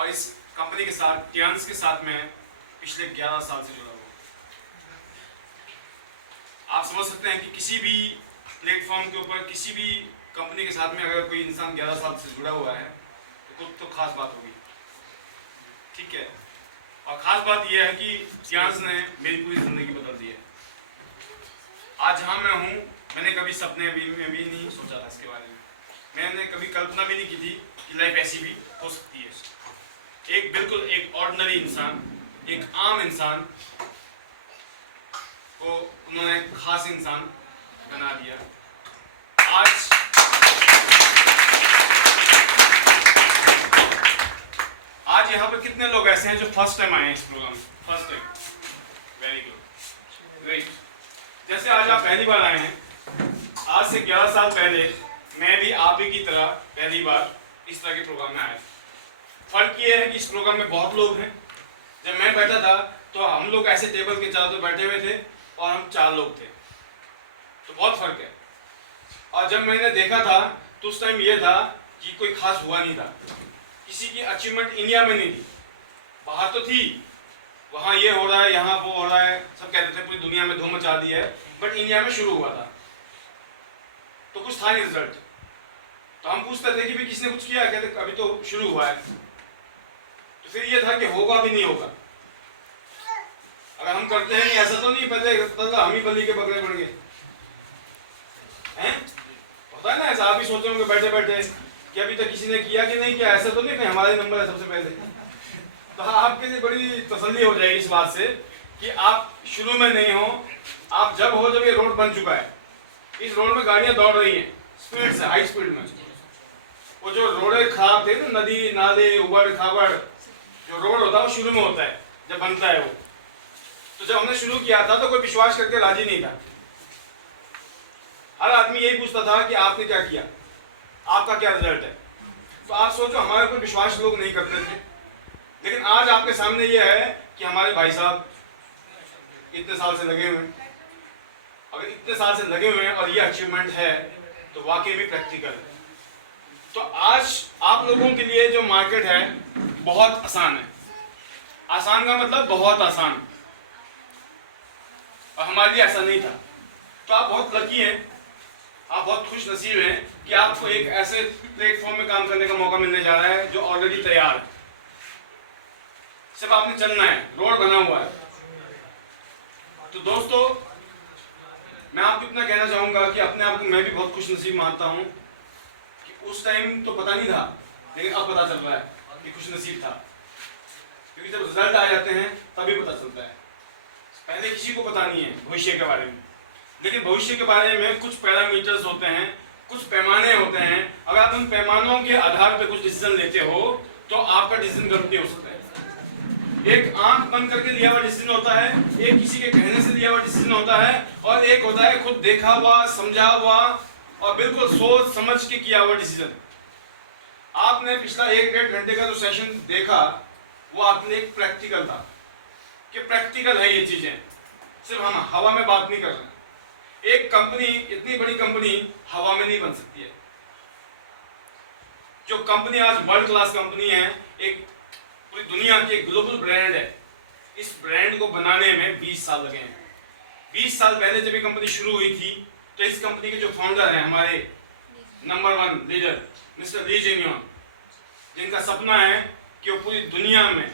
और इस कंपनी के साथ टियांस के साथ मैं पिछले 11 साल से जुड़ा हुआ। आप समझ सकते हैं कि किसी भी प्लेटफॉर्म के ऊपर किसी भी कंपनी के साथ में अगर कोई इंसान 11 साल से जुड़ा हुआ है तो कुछ तो खास बात होगी, ठीक है। और ख़ास बात यह है कि टियांस ने मेरी पूरी ज़िंदगी बदल दी है। आज जहाँ मैं हूँ, मैंने कभी सपने में भी नहीं सोचा था इसके बारे में। मैंने कभी कल्पना भी नहीं की थी कि लाइफ ऐसी भी हो सकती है। एक बिल्कुल एक ऑर्डिनरी इंसान, एक आम इंसान को उन्होंने खास इंसान बना दिया। आज यहाँ पर कितने लोग ऐसे हैं जो फर्स्ट टाइम आए हैं इस प्रोग्राम में? First time, very good, great. जैसे आज आप पहली बार आए हैं, आज से 11 साल पहले मैं भी आप ही की तरह पहली बार इस तरह के प्रोग्राम में आया। फर्क ये है कि इस प्रोग्राम में बहुत लोग हैं। जब मैं बैठा था तो हम लोग ऐसे टेबल के चारों बैठे हुए थे और हम 4 लोग थे, तो बहुत फर्क है। और जब मैंने देखा था तो उस टाइम ये था कि कोई खास हुआ नहीं था, किसी की अचीवमेंट इंडिया में नहीं थी। बाहर तो थी, वहाँ ये हो रहा है, यहाँ वो हो रहा है, सब कहते थे पूरी दुनिया में धूम मचा दी है, बट इंडिया में शुरू हुआ था तो कुछ था नहीं रिजल्ट। तो हम पूछते थे कि भाई किसने कुछ किया, कहते अभी तो शुरू हुआ है। तो फिर ये था कि होगा भी नहीं होगा। अगर हम करते हैं ऐसा तो नहीं पहले पता हम ही बलि के बकरे बन गए हैं, होता है ना ऐसा। आप भी सोच रहे होंगे बैठे बैठे कि अभी तक किसी ने किया कि नहीं किया, ऐसा तो नहीं हमारे नंबर है सबसे पहले। तो हाँ, आपके लिए बड़ी तसल्ली हो जाएगी इस बात से कि आप शुरू में नहीं हो, आप जब हो जब ये रोड बन चुका है। इस रोड में गाड़ियां दौड़ रही हैं स्पीड से, हाई स्पीड में। वो जो रोडें खराब थे ना, नदी नाले उबड़ खाबड़, जो रोड होता है वो शुरू में होता है जब बनता है वो। तो जब हमने शुरू किया था तो कोई विश्वास करके राजी नहीं था। हर आदमी यही पूछता था कि आपने क्या किया, आपका क्या रिजल्ट है। तो आप सोचो हमारे ऊपर विश्वास लोग नहीं करते थे। लेकिन आज आपके सामने ये है कि हमारे भाई साहब इतने साल से लगे हुए हैं। अगर इतने साल से लगे हुए हैं और ये अचीवमेंट है तो वाकई में प्रैक्टिकल है। तो आज आप लोगों के लिए जो मार्केट है बहुत आसान है। आसान का मतलब बहुत आसान, और हमारे लिए ऐसा नहीं था। तो आप बहुत लकी हैं, आप बहुत खुश नसीब हैं कि आपको एक ऐसे प्लेटफॉर्म में काम करने का मौका मिलने जा रहा है जो ऑलरेडी तैयार है। सिर्फ आपने चलना है, रोड बना हुआ है। तो दोस्तों, मैं आपको इतना कहना चाहूंगा कि अपने आप को मैं भी बहुत खुश नसीब मानता हूं कि उस टाइम तो पता नहीं था, लेकिन अब पता चल रहा है कि खुश नसीब था। क्योंकि जब रिजल्ट आ जाते हैं तभी पता चलता है, पहले किसी को पता नहीं है भविष्य के बारे में। लेकिन भविष्य के बारे में कुछ पैरामीटर्स होते हैं, कुछ पैमाने होते हैं। अगर आप उन पैमानों के आधार पर कुछ डिसीजन लेते हो तो आपका डिसीजन गलत नहीं हो सकता है। एक आंख बंद करके लिया हुआ डिसीजन होता है, एक किसी के कहने से लिया हुआ डिसीजन होता है, और एक होता है खुद देखा हुआ, समझा हुआ और बिल्कुल सोच समझ के किया हुआ डिसीजन। आपने पिछला 1-1.5 घंटे का जो सेशन देखा वो आपके लिए एक प्रैक्टिकल था कि प्रैक्टिकल है ये चीजें, सिर्फ हम हवा में बात नहीं कर रहे। एक कंपनी, इतनी बड़ी कंपनी हवा में नहीं बन सकती है। जो कंपनी आज वर्ल्ड क्लास कंपनी है, एक पूरी दुनिया की एक ग्लोबल ब्रांड है, इस ब्रांड को बनाने में 20 साल लगे हैं। 20 साल पहले जब ये कंपनी शुरू हुई थी तो इस कंपनी के जो फाउंडर हैं, हमारे नंबर 1 लीडर मिस्टर ली जेनियन, जिनका सपना है कि वो पूरी दुनिया में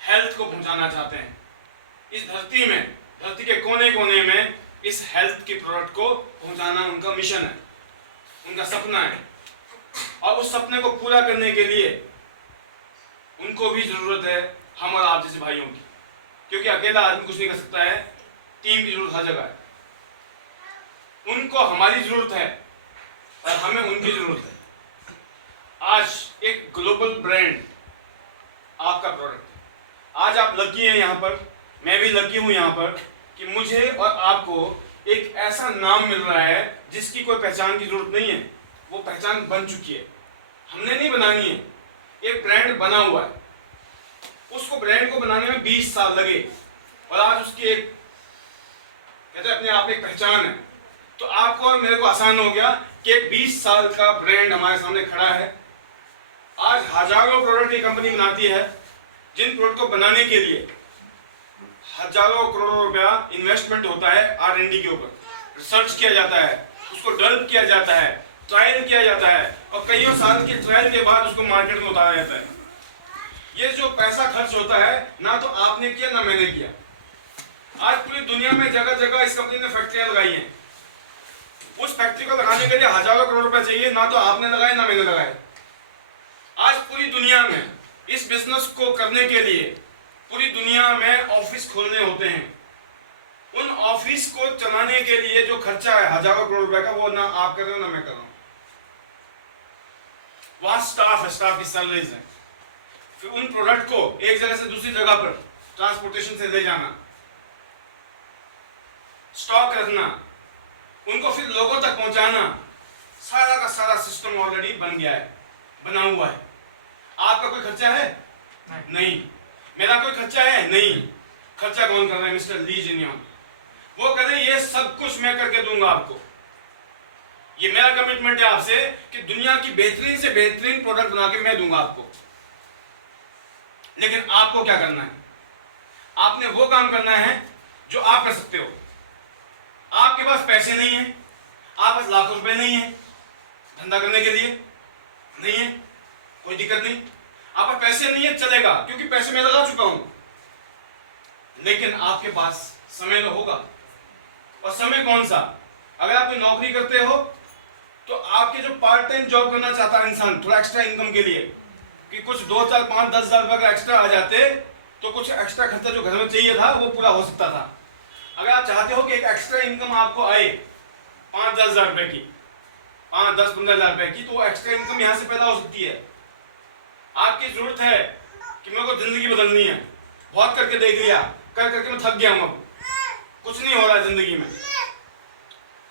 हेल्थ को पहुंचाना चाहते हैं। इस धरती में, धरती के कोने कोने में इस हेल्थ के प्रोडक्ट को पहुंचाना उनका मिशन है, उनका सपना है। और उस सपने को पूरा करने के लिए उनको भी जरूरत है हम और आप जैसे भाइयों की, क्योंकि अकेला आदमी कुछ नहीं कर सकता है, टीम की जरूरत हर जगह है। उनको हमारी जरूरत है और हमें उनकी जरूरत है। आज एक ग्लोबल ब्रांड आपका प्रोडक्ट है। आज आप लकी हैं यहाँ पर, मैं भी लकी हूँ यहाँ पर कि मुझे और आपको एक ऐसा नाम मिल रहा है जिसकी कोई पहचान की जरूरत नहीं है, वो पहचान बन चुकी है। हमने नहीं बनानी है, एक ब्रांड बना हुआ है। उसको ब्रांड को बनाने में 20 साल लगे और आज उसकी एक कहते हैं अपने आप एक पहचान है। तो आपको और मेरे को आसान हो गया कि एक 20 साल का ब्रांड हमारे सामने खड़ा है आज हजारों प्रोडक्ट ये कंपनी बनाती है, जिन प्रोडक्ट को बनाने के लिए हजारों करोड़ों रुपया इन्वेस्टमेंट होता है। R&D के ऊपर रिसर्च किया जाता है, उसको डेवलप किया जाता है, ट्रायल किया जाता है और कईयों साल के ट्रायल के बाद उसको मार्केट में उतारा जाता है। ये जो पैसा खर्च होता है ना तो आपने किया ना मैंने किया। आज पूरी दुनिया में जगह जगह इस कंपनी ने फैक्ट्रियां लगाई हैं। उस फैक्ट्री को लगाने के लिए हजारों करोड़ रुपए चाहिए, ना तो आपने लगाए ना मैंने लगाए। आज पूरी दुनिया में इस बिजनेस को करने के लिए पूरी दुनिया में ऑफिस खोलने होते हैं। उन ऑफिस को चलाने के लिए जो खर्चा है हजारों करोड़ रुपए का, वो ना आप कर रहे हो ना मैं कर रहा हूं। वहां स्टाफ है, स्टाफ की सैलरीज है, फिर उन प्रोडक्ट को एक जगह से दूसरी जगह पर ट्रांसपोर्टेशन से ले जाना, स्टॉक रखना, उनको फिर लोगों तक पहुंचाना, सारा का सारा सिस्टम ऑलरेडी बन गया है, बना हुआ है। आपका कोई खर्चा है? नहीं। मेरा कोई खर्चा है? नहीं। खर्चा कौन कर रहा है? मिस्टर ली जिनियन। वो कह रहे ये सब कुछ मैं करके दूंगा आपको। ये मेरा कमिटमेंट है आपसे कि दुनिया की बेहतरीन से बेहतरीन प्रोडक्ट बना के मैं दूंगा आपको। लेकिन आपको क्या करना है? आपने वो काम करना है जो आप कर सकते हो। आपके पास पैसे नहीं है, आपके पास लाखों रुपए नहीं है धंधा करने के लिए, नहीं है, कोई दिक्कत नहीं। आप पास पैसे नहीं है, चलेगा, क्योंकि पैसे मैं लगा चुका हूं। लेकिन आपके पास समय तो होगा, और समय कौन सा? अगर आप कोई नौकरी करते हो तो आपके जो पार्ट टाइम जॉब करना चाहता है इंसान थोड़ा एक्स्ट्रा इनकम के लिए, कि कुछ 2, 4, 5, 10 हजार रुपए एक्स्ट्रा आ जाते तो कुछ एक्स्ट्रा खर्चा जो घर में चाहिए था वो पूरा हो सकता था। अगर आप चाहते हो कि एक एक्स्ट्रा इनकम आपको आए 5-10 हजार रुपए की, 5-10-15 हजार रुपए की, तो एक्स्ट्रा इनकम यहां से पैदा हो सकती है। आपकी जरूरत है कि मेरे को जिंदगी बदलनी है, बहुत करके देख लिया, कर करके मैं थक गया हूं, अब कुछ नहीं हो रहा है जिंदगी में।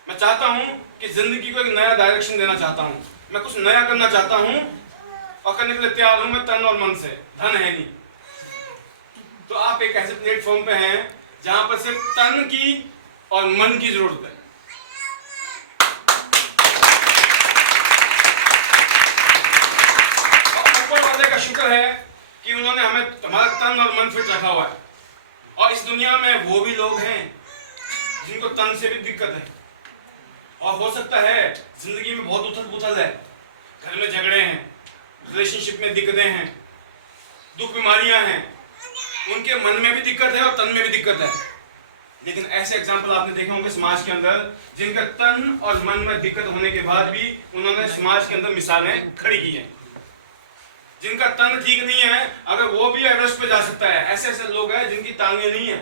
मैं चाहता हूं कि जिंदगी को एक नया डायरेक्शन देना चाहता हूं, मैं कुछ नया करना चाहता हूं और करने के लिए तैयार हूं मैं तन और मन से। धन है नहीं तो आप एक ऐसे प्लेटफॉर्म पे हैं जहां पर सिर्फ तन की और मन की जरूरत है। ऊपर वाले का शुक्र है कि उन्होंने हमें हमारा तन और मन फिट रखा हुआ है। और इस दुनिया में वो भी लोग हैं जिनको तन से भी दिक्कत है, और हो सकता है जिंदगी में बहुत उथल पुथल है, घर में झगड़े हैं, रिलेशनशिप में दिक्कतें हैं, दुख बीमारियां हैं, उनके मन में भी दिक्कत है और तन में भी दिक्कत है। लेकिन ऐसे एग्जाम्पल आपने देखे होंगे समाज के अंदर जिनका तन और मन में दिक्कत होने के बाद भी उन्होंने समाज के अंदर मिसालें खड़ी की हैं। जिनका तन ठीक नहीं है, अगर वो भी एवरेस्ट पे जा सकता है। ऐसे ऐसे लोग हैं जिनकी टांगे नहीं है,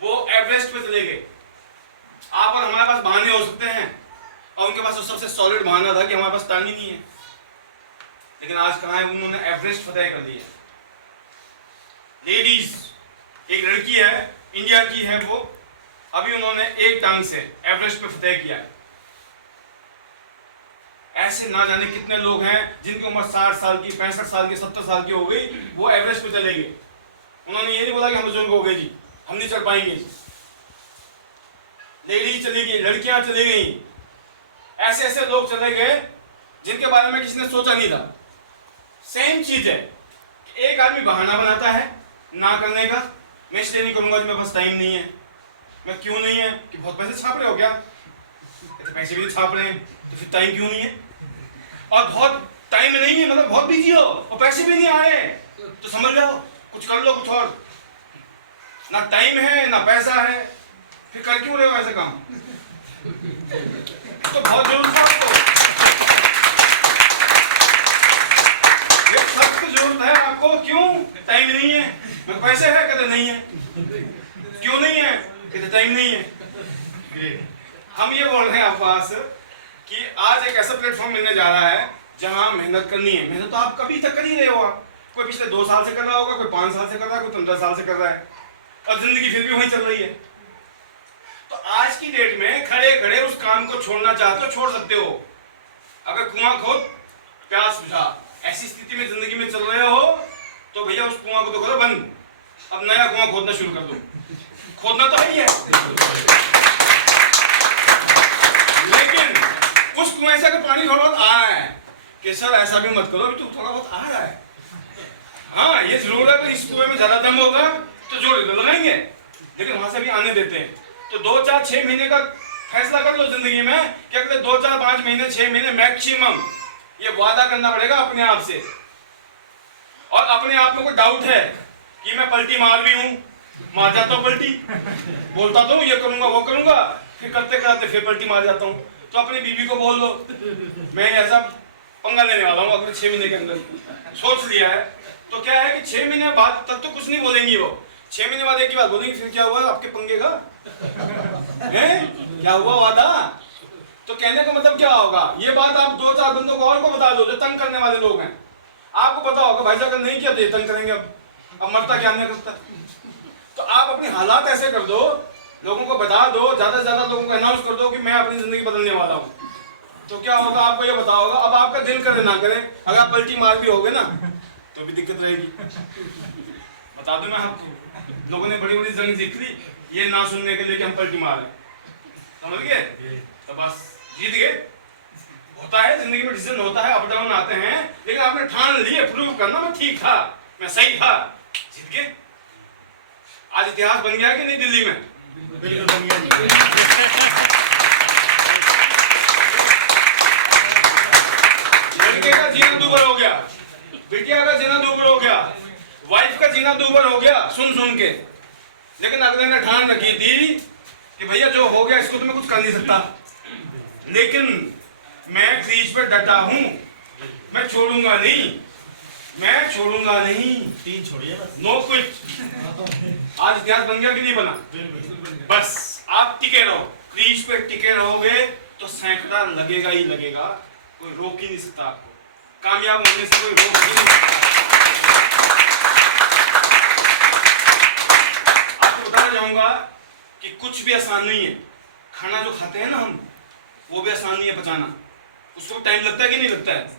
वो एवरेस्ट पे चले गए। आप और हमारे पास बहाने हो सकते हैं, और उनके पास तो सबसे सॉलिड बहाना था कि हमारे पास टांग ही नहीं है। लेकिन आज कहां है? उन्होंने एवरेस्ट फतेह कर लिया। लेडीज, एक लड़की है, इंडिया की है वो, अभी उन्होंने एक टांग से एवरेस्ट पे फतेह किया है। ऐसे ना जाने कितने लोग हैं जिनकी उम्र 60 साल की, 65 साल की, 70 साल की हो गई, वो एवरेस्ट पे चले गए। उन्होंने ये नहीं बोला कि हम बुजुर्ग हो गए जी, हम नहीं चढ़ पाएंगे। लेडीज चली गई, लड़कियां चली गई, ऐसे ऐसे लोग चले गए जिनके बारे में किसी ने सोचा नहीं था। सेम चीज है, एक आदमी बहाना बनाता है ना करने का, मैं इसलिए नहीं करूंगा, मेरे पास टाइम नहीं है। मैं क्यों नहीं है? कि बहुत पैसे छाप रहे हो क्या? तो पैसे भी छाप रहे हैं तो फिर टाइम क्यों नहीं है? और बहुत टाइम नहीं है मतलब बहुत बिजी हो और पैसे भी नहीं आ रहे, तो समझ जाओ कुछ कर लो, कुछ और। ना टाइम है ना पैसा है, फिर कर क्यों रहे हो ऐसे काम? तो बहुत जरूरत है आपको, एक सख्त जरूरत है आपको। क्यों? टाइम नहीं है। मैं पैसे है, कहते नहीं है। क्यों नहीं है? कहते टाइम नहीं है। हम ये बोल रहे हैं आप पास कि आज एक ऐसा प्लेटफॉर्म मिलने जा रहा है जहां मेहनत करनी है। मेहनत तो आप कभी तक कर ही रहे हो। आप कोई पिछले 2 साल से कर रहा होगा, कोई 5 साल से कर रहा है, कोई 15 साल से कर रहा है, और जिंदगी फिर भी वहीं चल रही है। तो आज की डेट में खड़े खड़े उस काम को छोड़ना चाहते हो, छोड़ सकते हो। अगर कुआं खोद प्यास बुझा, ऐसी स्थिति में जिंदगी में चल रहे हो तो भैया उस कुआं को तो करो बंद, अब नया कुआं खोदना शुरू कर दो। खोदना तो है ही है, लेकिन उस कुएं से अगर पानी थोड़ा बहुत आ रहा है कि सर ऐसा भी मत करो, तू थोड़ा बहुत आ रहा है, हाँ ये जरूर है, इस कुएं में ज्यादा दम होगा तो जोड़ लगाएंगे, लेकिन वहां से भी आने देते हैं। तो 2 4 6 महीने का फैसला कर लो जिंदगी में कि अगले 2 4 5 महीने 6 महीने मैक्सिमम ये वादा करना पड़ेगा अपने आप से। और अपने आप में कोई डाउट है कि मैं पलटी मार भी हूं, मार जाता हूं पलटी, बोलता तो ये करूंगा वो करूंगा, फिर करते करते फिर पलटी मार जाता हूं, तो अपनी बीवी को बोल लो मैं ऐसा पंगा लेने वाला हूं अगले 6 महीने के अंदर, सोच लिया है। तो क्या है कि 6 महीने बाद तक तो कुछ नहीं बोलेंगी वो, 6 महीने बाद एक ही बात बोलेंगी, फिर क्या हुआ आपके पंगे का क्या हुआ वादा। तो कहने का मतलब क्या होगा, ये बात आप 2 4 बंदों को और को बता दो जो तंग करने वाले लोग हैं, आपको पता होगा भाई साहब नहीं किया तो ये तंग करेंगे, अब मरता क्या नहीं करता। तो आप अपने हालात ऐसे कर दो, लोगों को बता दो, ज्यादा से ज्यादा लोगों को अनाउंस कर दो कि मैं अपनी जिंदगी बदलने वाला हूँ। तो क्या होगा आपको ये बता होगा, अब आपका दिल करे ना करे, अगर आप पलटी मार भी होगे ना तो भी दिक्कत रहेगी। बता दूं मैं आपको, लोगों ने बड़ी बड़ी जंग जीत ली ये ना सुनने के लिए कि हम पलटी मारे, समझ गए, तो बस जीत गए। होता है जिंदगी में, डिसीजन होता है, अप डाउन आते हैं, लेकिन आपने ठान लिए प्रूव करना मैं ठीक था, मैं सही था, जीत गए। आज इतिहास बन गया कि नहीं दिल्ली में, बिल्कुल बन गया। लड़के का जीना दूभर हो गया, बिटिया का जीना दूभर हो गया, वाइफ का जीना दूभर हो गया सुन सुन के, लेकिन अगले ने ठान रखी थी कि भैया जो हो गया इसको तो मैं कुछ कर नहीं सकता, लेकिन मैं क्रीज पे डटा हूं, मैं छोड़ूंगा नहीं, मैं छोड़ूंगा नहीं, 3 छोड़िए बस, नो क्विट। आज इतिहास बन गया कि नहीं बना, बस आप टिके रहो, क्रीज पे टिके रहोगे तो सैकड़ा लगेगा ही लगेगा, कोई रोक ही नहीं सकता आपको, कामयाब होने से कोई रोक ही नहीं सकता। आपको बताना चाहूंगा कि कुछ भी आसान नहीं है, खाना जो खाते हैं ना हम वो भी आसान नहीं है पचाना, उसको टाइम लगता है कि नहीं लगता है,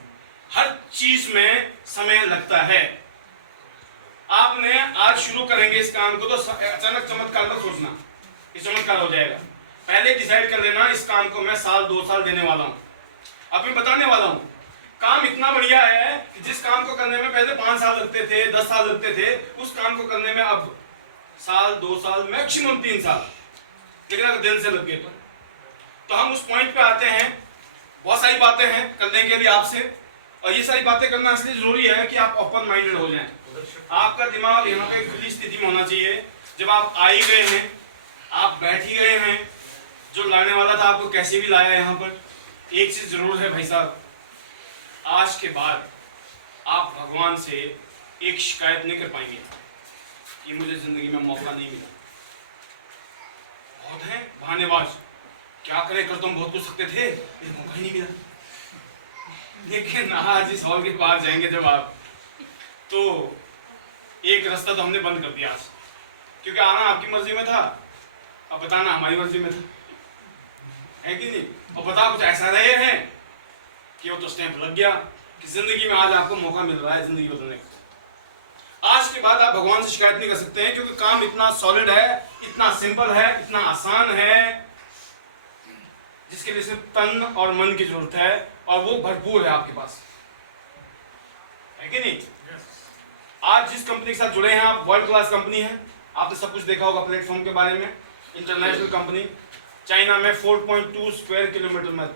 हर चीज में समय लगता है। आपने आज शुरू करेंगे इस काम को तो अचानक चमत्कार का सोचना, ये चमत्कार हो जाएगा, पहले डिसाइड कर लेना इस काम को मैं 1 2 साल देने वाला हूं। अभी बताने वाला हूं, काम इतना बढ़िया है कि जिस काम को करने में पहले 5 साल लगते थे, 10 साल लगते थे, उस काम को करने में अब 1 साल 2 साल मैक्सिमम 3 साल, लेकिन अगर दिल से लग गए तो हम उस पॉइंट पे आते हैं। बहुत सारी बातें हैं करने के लिए आपसे, और ये सारी बातें करना इसलिए जरूरी है कि आप ओपन माइंडेड हो जाएं, आपका दिमाग यहाँ पे खुली स्थिति में होना चाहिए। जब आप आ ही गए हैं, आप बैठ ही गए हैं, जो लाने वाला था आपको कैसे भी लाया यहाँ पर, एक चीज जरूर है भाई साहब, आज के बाद आप भगवान से एक शिकायत नहीं कर पाएंगे कि मुझे जिंदगी में मौका नहीं मिला। बहुत है बहानेबाज, क्या करे, कर तुम बहुत कुछ सकते थे, लेकिन मौका ही नहीं मिला। लेकिन आज इस हॉल के पार जाएंगे जब आप, तो एक रास्ता तो हमने बंद कर दिया आज, क्योंकि आना आपकी मर्जी में था, अब बताना हमारी मर्जी में था, है कि नहीं। और बताओ कुछ ऐसा रहे हैं कि वो तो स्टैंप लग गया कि जिंदगी में आज आपको मौका मिल रहा है जिंदगी बदलने का। आज के बाद आप भगवान से शिकायत नहीं कर सकते हैं, क्योंकि काम इतना सॉलिड है, इतना सिंपल है, इतना आसान है, जिसके लिए सिर्फ तन और मन की जरूरत है, और वो भरपूर है आपके पास, है कि नहीं। आज जिस कंपनी के साथ जुड़े हैं आप, वर्ल्ड क्लास कंपनी है, आपने सब कुछ देखा होगा प्लेटफॉर्म के बारे में, इंटरनेशनल कंपनी, चाइना में 4.2 स्क्वायर किलोमीटर में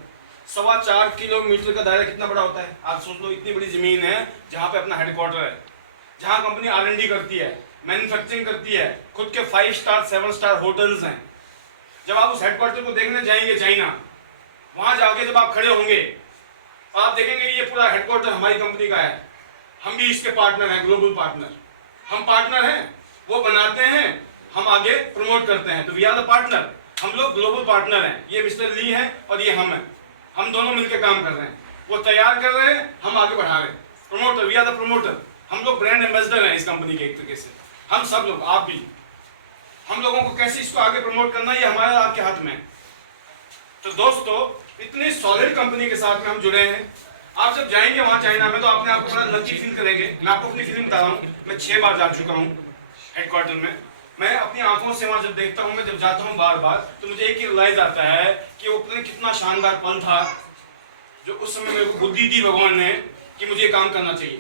4.25 किलोमीटर का दायरा कितना बड़ा होता है, आप सोच लो, इतनी बड़ी जमीन है जहाँ पे अपना हेडक्वार्टर है, जहाँ कंपनी R&D करती है, मैन्युफैक्चरिंग करती है, खुद के 5 स्टार 7 स्टार होटल्स हैं। जब आप उस हेडक्वार्टर को देखने जाएंगे चाइना, वहां जाके जब आप खड़े होंगे और आप देखेंगे ये पूरा हेडक्वार्टर हमारी कंपनी का है, हम भी इसके पार्टनर हैं, ग्लोबल पार्टनर, हम पार्टनर हैं, वो बनाते हैं, हम आगे प्रमोट करते हैं, तो वी आर द पार्टनर, हम लोग ग्लोबल पार्टनर हैं। ये मिस्टर ली है और ये हम हैं, हम दोनों मिलकर काम कर रहे हैं, वो तैयार कर रहे हैं, हम आगे बढ़ा रहे हैं, promoter, we are the promoter, हम लोग ब्रांड एम्बेसडर हैं इस कंपनी के एक तरीके से, हम सब लोग, आप भी, हम लोगों को कैसे इसको आगे प्रमोट करना ये हमारा आपके हाथ में है। तो दोस्तों, इतनी सॉलिड कंपनी के साथ में हम जुड़े हैं, आप जब जाएंगे वहां चाइना में तो अपने आप को बड़ा लकी फील करेंगे। मैं आपको अपनी फीलिंग बता रहा हूँ, मैं 6 बार जा चुका हूँ हेडक्वार्टर में, मैं अपनी आंखों से वहां जब देखता हूँ, मैं जब जाता हूँ बार बार, तो मुझे एक ही रियलाइज आता है कि वो कितना शानदार पल था जो उस समय मेरे को बुद्धि दी भगवान ने कि मुझे ये काम करना चाहिए।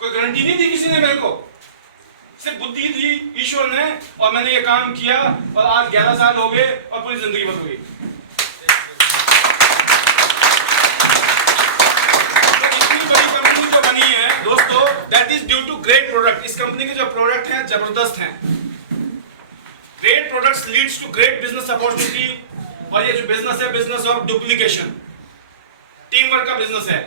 कोई गारंटी नहीं दी किसी ने मेरे को, सिर्फ बुद्धि दी ईश्वर ने, और मैंने ये काम किया और आज 11 साल हो गए और पूरी जिंदगी बदल गई। तो इतनी बड़ी कंपनी जो बनी है दोस्तों, that is due to great product. इस कंपनी के जो प्रोडक्ट हैं जबरदस्त हैं। Great products leads to great business opportunity. और ये जो बिजनेस है, business of duplication, team work का बिजनेस है।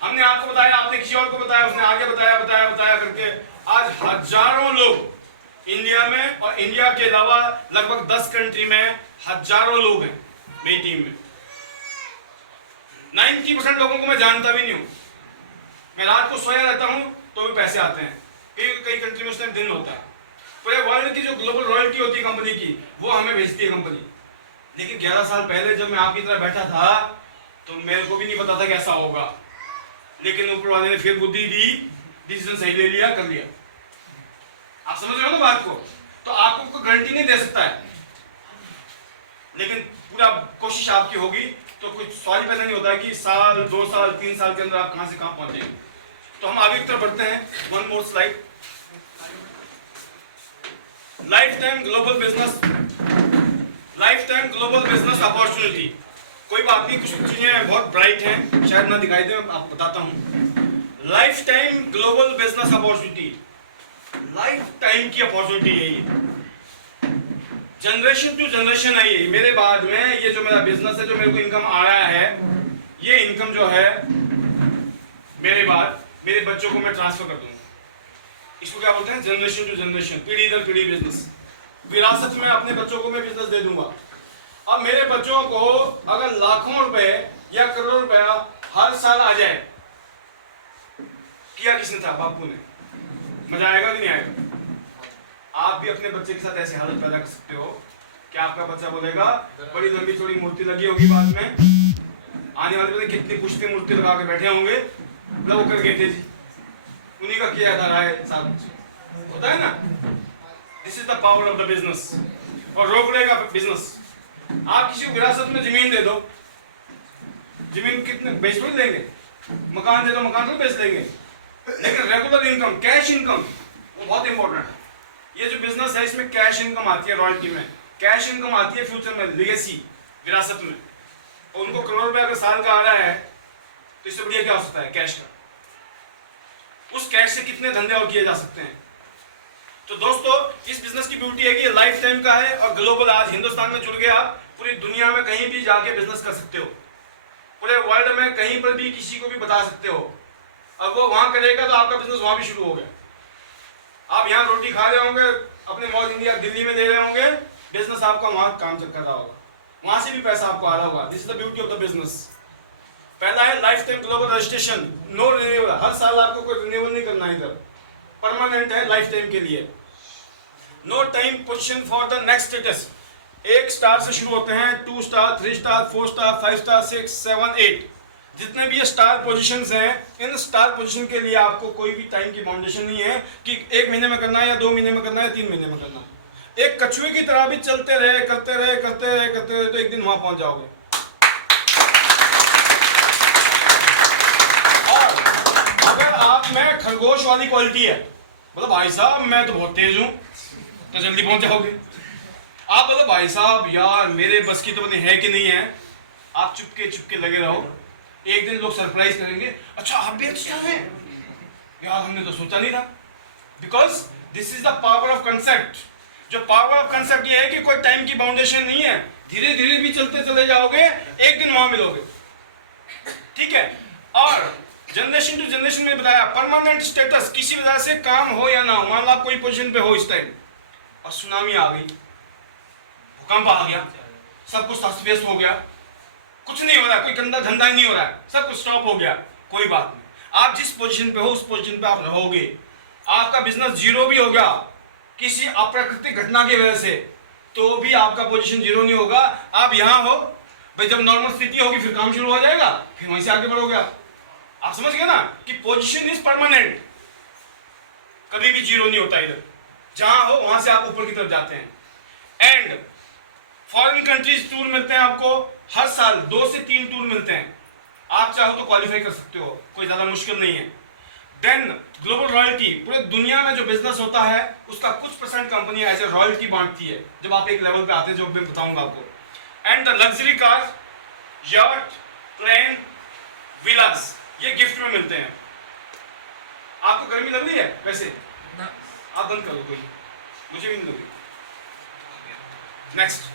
हमने आपको बताया, आपने किसी और को बताया, उसने आगे बताया बताया बताया करके आज हजारों लोग इंडिया में और इंडिया के अलावा लगभग 10 कंट्री में हजारों लोग हैं मेरी टीम में। 90% लोगों को मैं जानता भी नहीं हूं। मैं रात को सोया रहता हूं तो भी पैसे आते हैं। कई कंट्री में उस टाइम दिन होता है। पूरे वर्ल्ड की जो ग्लोबल रॉयल्टी होती है कंपनी की, वो हमें भेजती है कंपनी। लेकिन 11 साल पहले जब मैं आपकी तरह बैठा था तो मेरे को भी नहीं पता था कि ऐसा होगा, लेकिन ऊपर वाले ने फिर बुद्धि दी, डिसीजन सही ले लिया, कर लिया। आप समझ रहे हो ना बात को? तो आपको कोई गारंटी नहीं दे सकता है, लेकिन पूरा कोशिश आपकी होगी। तो कुछ सवाल पैदा नहीं होता है कि साल 2 साल 3 साल के अंदर आप कहां से कहां पहुंच जाएंगे। तो हम आगे की तरफ बढ़ते हैं। One more slide. Life time global business, life time global business opportunity. कोई बात नहीं, कुछ चीजें बहुत ब्राइट हैं, शायद ना दिखाई दे, मैं आपको बताता हूं। Life time global business opportunity, life time की अपॉर्चुनिटी है ये। जनरेशन टू जनरेशन है ये। मेरे बाद में ये जो मेरा बिजनेस है, जो मेरे को इनकम आ रहा है, ये इनकम जो है मेरे बाद मेरे बच्चों को मैं ट्रांसफर कर दूंगा। इसको क्या बोलते हैं? जनरेशन टू जनरेशन, पीढ़ी दर पीढ़ी बिजनेस। विरासत में अपने बच्चों को मैं बिजनेस दे दूंगा। अब मेरे बच्चों को अगर लाखों रुपए या करोड़ रुपया हर साल आ जाए, किया किसने था? बापू ने। मजा आएगा कि नहीं आएगा? आप भी अपने बच्चे के साथ ऐसी हालत पैदा कर सकते हो कि आपका बच्चा बोलेगा बड़ी लंबी चौड़ी मूर्ति लगी होगी, बाद में आने वाले पता कितनी पुश्ती मूर्ति लगा के बैठे होंगे, मतलब वो कर गए थे जी, उन्हीं का किया था राय साहब, होता है ना। This is the power of the business. और रोक लेगा बिजनेस। आप किसी को विरासत में जमीन दे दो, जमीन कितने बेच तो देंगे, मकान दे दो, मकान तो बेच देंगे, लेकिन रेगुलर इनकम, कैश इनकम, वो बहुत इंपॉर्टेंट है। ये जो बिजनेस है इसमें कैश इनकम आती है, रॉयल्टी में कैश इनकम आती है, फ्यूचर में लेगेसी, विरासत में। और उनको करोड़ रुपए अगर साल का आ रहा है तो इससे बढ़िया क्या हो सकता है? कैश का। उस कैश से कितने धंधे और किए जा सकते हैं। तो दोस्तों, इस बिजनेस की ब्यूटी है कि ये लाइफ टाइम का है और ग्लोबल। आज हिंदुस्तान में जुड़ गए आप, पूरी दुनिया में कहीं भी जाके बिजनेस कर सकते हो। पूरे वर्ल्ड में कहीं पर भी किसी को भी बता सकते हो। अब वो वहां करेगा तो आपका बिजनेस वहां भी शुरू हो गया। आप यहाँ रोटी खा रहे होंगे, अपने मॉल इंडिया दिल्ली में दे रहे होंगे, बिजनेस आपका वहां काम कर रहा होगा, वहां से भी पैसा आपको आ रहा होगा। This is the beauty of the business. पहला है lifetime global registration, no renewal. हर साल आपको कोई रिन्यूअल नहीं करना है, इधर परमानेंट है लाइफ टाइम के लिए। No time position for the next status. 1 star से शुरू होते हैं, 2 स्टार, 3 स्टार, 4 स्टार, 5 स्टार, 6, 7, 8, जितने भी ये स्टार पोजीशंस हैं, इन स्टार पोजीशन के लिए आपको कोई भी टाइम की बाउंडेशन नहीं है कि 1 महीने में करना है या 2 महीने में करना है या 3 महीने में करना है। एक कछुए की तरह भी चलते रहे, करते रहे, करते रहे, करते रहे, तो एक दिन वहां पहुंच जाओगे। और अगर आप में खरगोश वाली क्वालिटी है, मतलब भाई साहब मैं तो बहुत तेज हूं, तो जल्दी पहुंच जाओगे। आप बोलो भाई साहब यार मेरे बस की तो पता है कि नहीं है, आप चुपके चुपके लगे रहो। एक दिन लोग सरप्राइज करेंगे, अच्छा आप भी अच्छा हैं यार, हमने तो सोचा नहीं था। Because this is the power of concept. जो पावर ऑफ कंसेप्ट ये है कि कोई टाइम की बाउंडेशन नहीं है, धीरे धीरे भी चलते चले जाओगे, एक दिन वहां मिलोगे। ठीक है। और जनरेशन टू जनरेशन में बताया परमानेंट स्टेटस, किसी वजह से काम हो या ना हो, मान लो आप कोई पोजीशन पे हो इस टाइम और सुनामी आ गई, भूकंप आ गया, सब कुछ अस्त व्यस्त हो गया, कुछ नहीं हो रहा, कोई गंदा धंधा ही नहीं हो रहा है, सब कुछ स्टॉप हो गया, कोई बात नहीं। आप जिस पोजीशन पे हो उस पोजीशन पे आप रहोगे। आपका बिजनेस जीरो भी होगा किसी अप्राकृतिक घटना की वजह से, तो भी आपका पोजीशन जीरो नहीं होगा। आप यहां हो भाई, जब नॉर्मल स्थिति होगी फिर काम शुरू हो जाएगा, फिर वहीं से आगे बढ़ोगे आप समझ गए ना कि पोजीशन इज परमानेंट, कभी भी जीरो नहीं होता। इधर जहां हो वहां से आप ऊपर की तरफ जाते हैं। एंड फॉरेन कंट्रीज टूर मिलते हैं आपको हर साल, 2 से 3 टूर मिलते हैं। आप चाहो तो क्वालिफाई कर सकते हो, कोई ज्यादा मुश्किल नहीं है। देन ग्लोबल रॉयल्टी, पूरे दुनिया में जो बिजनेस होता है उसका कुछ percent company as a royalty बांटती है जब आप एक लेवल पे आते हैं, जो मैं बताऊंगा आपको। And the luxury car, yacht, plane, villas, ये गिफ्ट में मिलते हैं। आपको गर्मी लग रही है वैसे ना। आप बंद करो, कोई मुझे भी नहीं लगी। Next,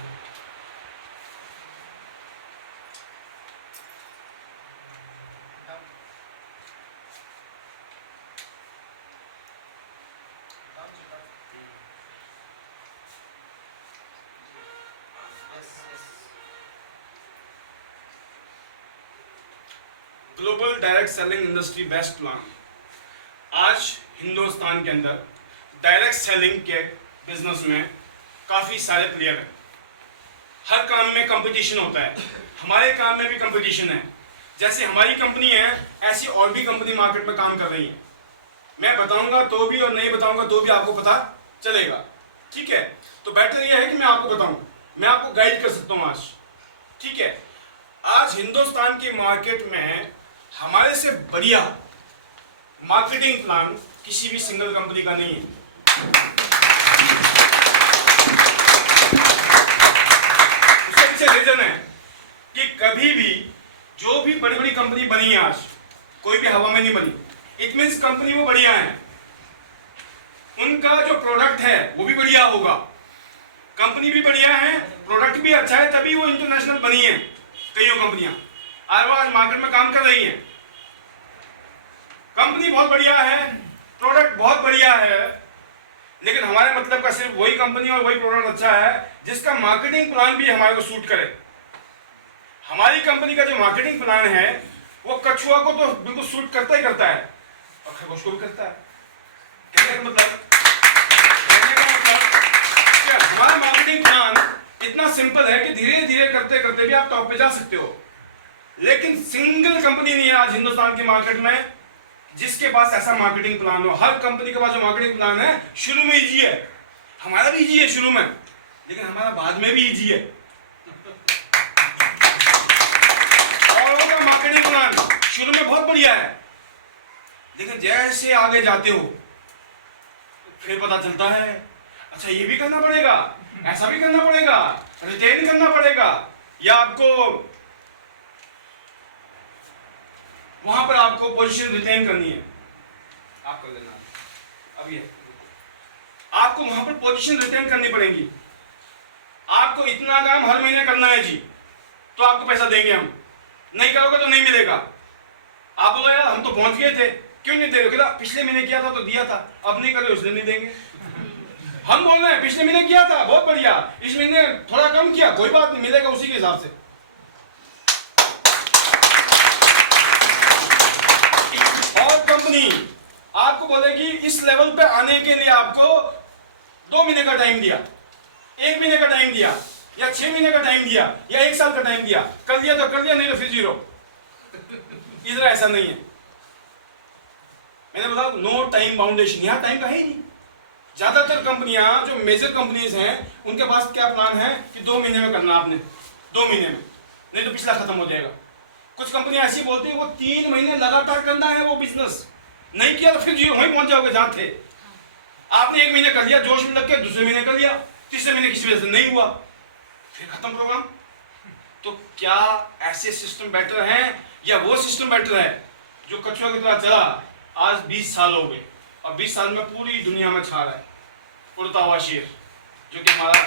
global direct selling industry best plan. आज हिंदुस्तान के अंदर डायरेक्ट सेलिंग के बिजनेस में काफी सारे प्लेयर हैं। हर काम में कंपटीशन होता है, हमारे काम में भी कंपटीशन है। जैसे हमारी कंपनी है, ऐसी और भी कंपनी मार्केट में काम कर रही है। मैं बताऊंगा तो भी और नहीं बताऊंगा तो भी आपको पता चलेगा, ठीक है। तो बेटर यह है कि मैं आपको बताऊं, मैं आपको गाइड कर सकता हूं आज, ठीक है। आज हिंदुस्तान की मार्केट में हमारे से बढ़िया मार्केटिंग प्लान किसी भी सिंगल कंपनी का नहीं है। उसका पीछे रीजन है कि कभी भी जो भी बड़ी बड़ी कंपनी बनी है आज, कोई भी हवा में नहीं बनी। इट मीन्स कंपनी वो बढ़िया है, उनका जो प्रोडक्ट है वो भी बढ़िया होगा, कंपनी भी बढ़िया है, प्रोडक्ट भी अच्छा है, तभी वो इंटरनेशनल बनी है। कईयों कंपनियां आज मार्केट में काम कर रही हैं, कंपनी बहुत बढ़िया है, प्रोडक्ट बहुत बढ़िया है, लेकिन हमारे मतलब का सिर्फ वही कंपनी और वही प्रोडक्ट अच्छा है जिसका मार्केटिंग प्लान भी हमारे को सूट करे। हमारी कंपनी का जो मार्केटिंग प्लान है वो कछुआ को तो बिल्कुल सूट करता ही करता है और खरगोश को भी करता है। कहने का मतलब क्या, हमारा मार्केटिंग प्लान इतना सिंपल है कि धीरे धीरे करते करते भी आप टॉप पे जा सकते हो। लेकिन सिंगल कंपनी नहीं है आज हिंदुस्तान के मार्केट में जिसके पास ऐसा मार्केटिंग प्लान हो। हर कंपनी के पास जो मार्केटिंग प्लान है शुरू में इजी है, हमारा भी इजी है शुरू में, लेकिन हमारा बाद में भी इजी है। और का मार्केटिंग प्लान शुरू में बहुत बढ़िया है, लेकिन जैसे आगे जाते हो फिर पता चलता है अच्छा ये भी करना पड़ेगा, ऐसा भी करना पड़ेगा, रिटेन करना पड़ेगा, या आपको वहां पर आपको पोजीशन रिटेन करनी है, आप कर लेना। अब ये आपको वहां पर पोजीशन रिटेन करनी पड़ेगी। आपको इतना काम हर महीने करना है जी, तो आपको पैसा देंगे हम, नहीं करोगे तो नहीं मिलेगा। आप बोलो यार हम तो पहुंच गए थे, क्यों नहीं दे रहे? पिछले महीने किया था तो दिया था, अब नहीं कर रहे इसलिए नहीं देंगे। हम बोल रहे हैं पिछले महीने किया था बहुत बढ़िया, इस महीने थोड़ा कम किया, कोई बात नहीं, मिलेगा उसी के हिसाब से। और कंपनी आपको बोलेगी इस लेवल पे आने के लिए आपको 2 महीने का टाइम दिया, 1 महीने का टाइम दिया, या 6 महीने का टाइम दिया, या 1 साल का टाइम दिया, कर लिया तो कर लिया, नहीं तो फिर जीरो। इधर ऐसा नहीं है, मैंने बताया नो टाइम बाउंडेशन, यहां टाइम का है ही नहीं। ज्यादातर कंपनियां जो मेजर कंपनीज हैं उनके पास क्या प्लान है कि 2 महीने में करना आपने, 2 महीने में, नहीं तो पिछला खत्म हो जाएगा। कुछ कंपनियां ऐसी बोलती है वो 3 महीने लगातार करना है वो बिजनेस, नहीं किया तो फिर जीरो वहीं पहुंच जाओगे जहां थे। आपने 1 महीने कर लिया जोश में लग के, दूसरे महीने कर लिया, तीसरे महीने किसी वजह से नहीं हुआ, फिर खत्म प्रोग्राम। तो क्या ऐसे सिस्टम बेटर है या वो सिस्टम बेटर है जो कछुआ की तरह चला? आज 20 साल हो गए और 20 साल में पूरी दुनिया में छा रहा है उड़ता हुआ शेर, जो कि हमारा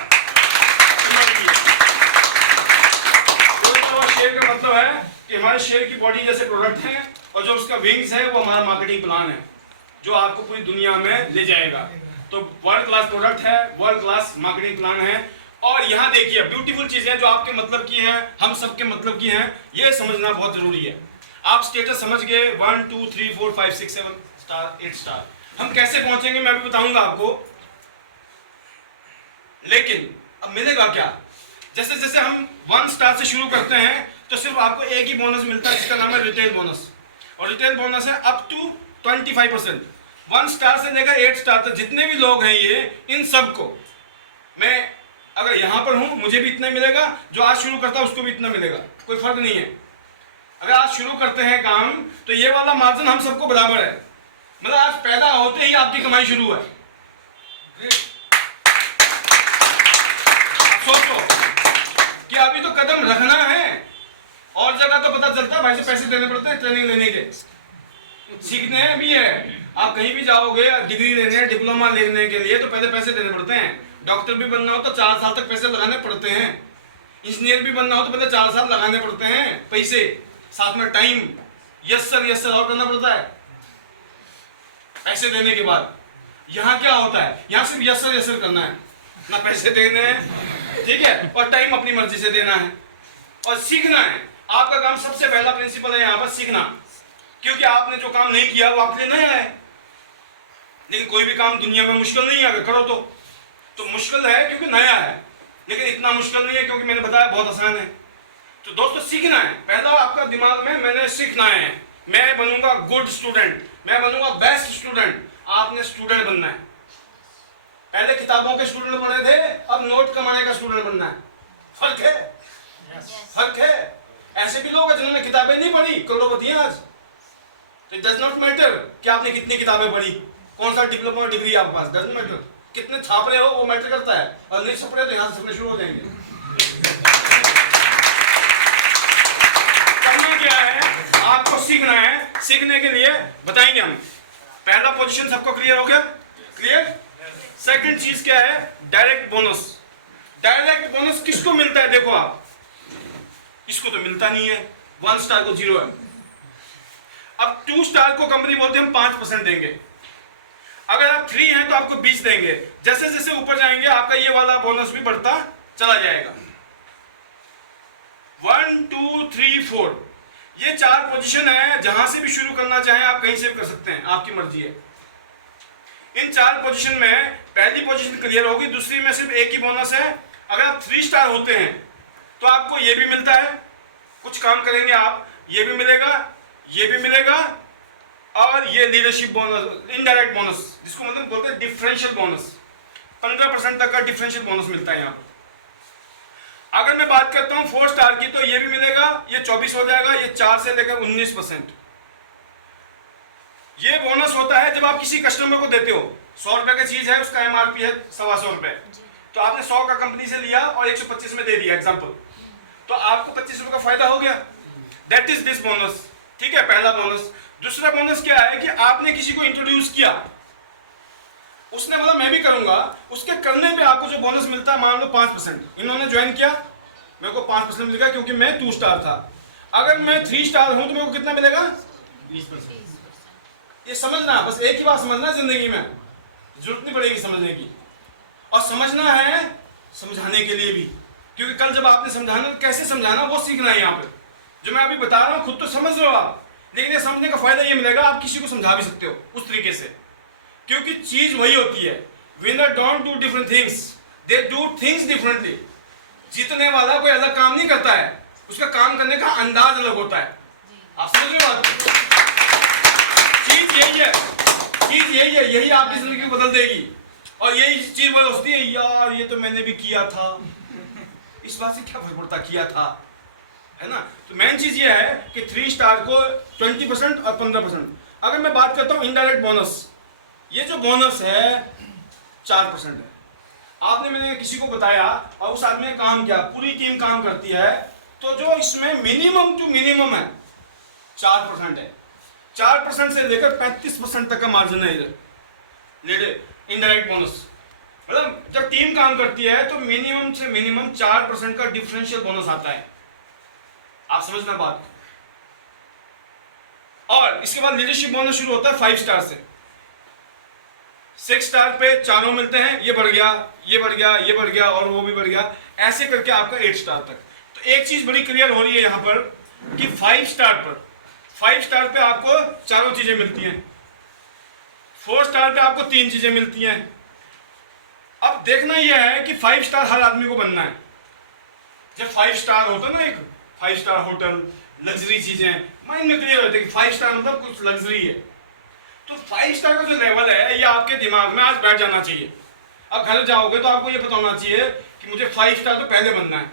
उड़ता हुआ शेर का मतलब है कि हमारे शेर की बॉडी जैसे प्रोडक्ट है और जो उसका विंग्स है वो हमारा मार्केटिंग प्लान है जो आपको पूरी दुनिया में ले जाएगा। तो वर्ल्ड क्लास प्रोडक्ट है, वर्ल्ड क्लास मार्केटिंग प्लान है। और यहाँ देखिए ब्यूटीफुल चीजें जो आपके मतलब की हैं, हम सबके मतलब की हैं, ये समझना बहुत जरूरी है। आप स्टेटस समझ गए 1 2 3 4 5 6 7 स्टार 8 स्टार, हम कैसे पहुंचेंगे मैं भी बताऊंगा आपको। लेकिन अब मिलेगा क्या? जैसे जैसे हम 1 स्टार से शुरू करते हैं तो सिर्फ आपको एक ही बोनस मिलता है जिसका नाम है रिटेल बोनस, और रिटेल बोनस है अप टू 25%। 1 स्टार से लेकर 8 स्टार तक जितने भी लोग हैं ये, इन सबको मैं अगर यहां पर हूं मुझे भी इतना मिलेगा, जो आज शुरू करता है उसको भी इतना मिलेगा, कोई फर्क नहीं है। अगर आज शुरू करते हैं काम तो ये वाला मार्जिन हम सबको बराबर है, मतलब आज पैदा होते ही आपकी कमाई शुरू है। सोचो कि अभी तो कदम रखना है, और जगह तो पता चलता है भाई से पैसे देने पड़ते हैं ट्रेनिंग लेने के, सीखने भी है। आप कहीं भी जाओगे डिग्री लेने, डिप्लोमा लेने के लिए तो पहले पैसे देने पड़ते हैं। डॉक्टर भी बनना हो तो 4 साल तक पैसे लगाने पड़ते हैं, इंजीनियर भी बनना हो तो पहले 4 साल लगाने पड़ते हैं पैसे, साथ में टाइम, यस सर और करना पड़ता है पैसे देने के बाद। यहाँ क्या होता है, यहाँ सिर्फ यस सर करना है, ना पैसे देने हैं, ठीक है, और टाइम अपनी मर्जी से देना है और सीखना है। आपका काम सबसे पहला प्रिंसिपल है यहाँ पर सीखना, क्योंकि आपने जो काम नहीं किया वो आपके लिए नया है। लेकिन कोई भी काम दुनिया में मुश्किल नहीं है, अगर करो तो मुश्किल है क्योंकि नया है, लेकिन इतना मुश्किल नहीं है क्योंकि मैंने बताया बहुत आसान है। तो दोस्तों सीखना है, पहला आपका दिमाग में मैंने सीखना है, मैं बनूंगा गुड स्टूडेंट, मैं बनूंगा बेस्ट स्टूडेंट। आपने स्टूडेंट बनना है, पहले किताबों के स्टूडेंट बने थे, अब नोट कमाने का स्टूडेंट बनना है। फर्क है, फर्क है। ऐसे भी लोग हैं जिन्होंने किताबें नहीं पढ़ी, करोड़पति हैं आज। तो इट डज नॉट मैटर कि आपने कितनी किताबें पढ़ी, कौन सा डिप्लोमा डिग्री आपके पास, डजंट मैटर। कितने छाप रहे हो वो मैटर करता है, और नहीं छाप रहे तो यहाँ छपने शुरू हो जाएंगे। करना क्या है, आपको सीखना है। सीखने के लिए बताएंगे हम। पहला पोजीशन सबको क्लियर हो गया, क्लियर। सेकंड चीज क्या है, डायरेक्ट बोनस। डायरेक्ट बोनस किसको मिलता है, देखो आप, इसको तो मिलता नहीं है, 1 स्टार को 0 है। अब 2 स्टार को कंपनी बोलते हैं हम 5% देंगे, अगर आप 3 हैं तो आपको 20 देंगे। जैसे जैसे ऊपर जाएंगे आपका ये वाला बोनस भी बढ़ता चला जाएगा। 1 2 3 4 ये 4 पोजीशन है, जहां से भी शुरू करना चाहें आप कहीं से भी कर सकते हैं, आपकी मर्जी है। इन 4 पोजीशन में पहली पोजीशन क्लियर होगी, दूसरी में सिर्फ एक ही बोनस है। अगर आप 3 स्टार होते हैं तो आपको ये भी मिलता है, कुछ काम करेंगे आप, ये भी मिलेगा, ये भी मिलेगा, और ये लीडरशिप बोनस, इनडायरेक्ट बोनस, जिसको मतलब बोलते हैं डिफरेंशियल बोनस, 15% तक का डिफरेंशियल बोनस मिलता है यहाँ पर। अगर मैं बात करता हूँ 4 स्टार की तो ये भी मिलेगा, ये 24 हो जाएगा, ये 4 से लेकर 19%। ये बोनस होता है जब आप किसी कस्टमर को देते हो, 100 रुपए की चीज है, उसका MRP है 125 रुपए, तो आपने 100 का कंपनी से लिया और 125 में दे दिया एग्जाम्पल, तो आपको 25 रुपए का फायदा हो गया। दैट इज दिस बोनस, ठीक है, पहला बोनस। दूसरा बोनस क्या है कि आपने किसी को इंट्रोड्यूस किया, उसने बोला मैं भी करूंगा, उसके करने पे आपको जो बोनस मिलता है, मान लो 5%। इन्होंने ज्वाइन किया, मेरे को 5% मिलेगा क्योंकि मैं 2 स्टार था। अगर मैं 3 स्टार हूं तो मेरे को कितना मिलेगा, 20%। ये समझना, बस एक ही बात समझना, जिंदगी में जरूरत नहीं पड़ेगी समझने की, और समझना है समझाने के लिए भी, क्योंकि कल जब आपने समझाना, कैसे समझाना वो सीखना है। यहाँ पे जो मैं अभी बता रहा हूँ खुद तो समझ रहे हो आप, लेकिन ये समझने का फायदा ये मिलेगा, आप किसी को समझा भी सकते हो उस तरीके से, क्योंकि चीज वही होती है। Winner don't do different things, they do things differently. जीतने वाला कोई अलग काम नहीं करता है, उसका काम करने का अंदाज अलग होता है। आप समझ रहे हो, चीज यही है, चीज यही है, यही आपकी जिंदगी को बदल देगी। और यही चीज वो होती है, यार ये तो मैंने भी किया था, इस बात से क्या फर्क पड़ता, किया था, है ना। तो मेन चीज ये है कि 3 स्टार को 20% और 15%। अगर मैं बात करता हूं इनडायरेक्ट बोनस, ये जो बोनस है 4% है। आपने मैंने किसी को बताया और उस आदमी ने काम किया, पूरी टीम काम करती है, तो जो इसमें मिनिमम टू मिनिमम है 4% है। 4% से लेकर 35% तक का मार्जिन है इधर इनडायरेक्ट बोनस। मतलब जब टीम काम करती है तो मिनिमम से मिनिमम 4% का डिफरेंशियल बोनस आता है, आप समझना बात। और इसके बाद लीडरशिप बोनस शुरू होता है 5 स्टार से। 6 स्टार पे चारों मिलते हैं, ये बढ़ गया, ये बढ़ गया, ये बढ़ गया, और वो भी बढ़ गया, ऐसे करके आपका 8 स्टार तक। तो एक चीज बड़ी क्लियर हो रही है यहां पर कि 5 स्टार पे आपको चारों चीजें मिलती हैं, 4 स्टार पे आपको 3 चीजें मिलती हैं। अब देखना यह है कि 5 स्टार हर आदमी को बनना है। जब 5 स्टार होता है ना, एक 5 स्टार होटल, लग्जरी चीजें माइंड में क्लियर होते हैं कि 5 स्टार मतलब कुछ लग्जरी है। तो 5 स्टार का जो लेवल है ये आपके दिमाग में आज बैठ जाना चाहिए। अब घर जाओगे तो आपको ये पता होना चाहिए कि मुझे 5 स्टार तो पहले बनना है।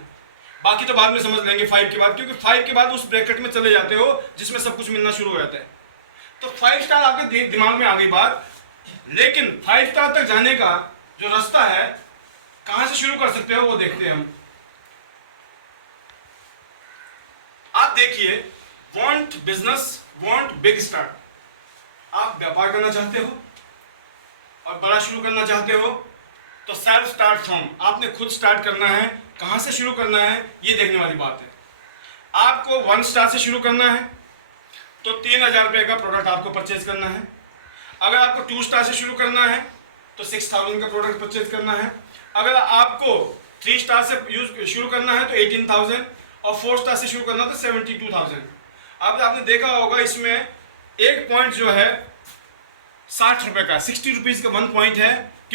बाकी तो बाद में समझ लेंगे 5 के बाद, क्योंकि 5 के बाद उस ब्रैकेट में चले जाते हो जिसमें सब कुछ मिलना शुरू हो जाता है। तो 5 स्टार आपके दिमाग में आ गई बात, लेकिन 5 स्टार तक जाने का जो रास्ता है, कहां से शुरू कर सकते हो वो देखते हैं हम। आप देखिए, want business, want big start. आप व्यापार करना चाहते हो और बड़ा शुरू करना चाहते हो, तो सेल्फ स्टार्ट फ्रॉम, आपने खुद स्टार्ट करना है। कहां से शुरू करना है ये देखने वाली बात है। आपको 1 स्टार से शुरू करना है तो 3000 रुपये का प्रोडक्ट आपको परचेज करना है। अगर आपको 2 स्टार से शुरू करना है तो 6000 का प्रोडक्ट परचेज करना है। अगर आपको 3 स्टार से शुरू करना है तो 18000, और 4 स्टार से शुरू करना है तो 72000। अब आपने देखा होगा इसमें एक पॉइंट जो है 60 रुपये का, 60 रुपीज़ का 1 पॉइंट है,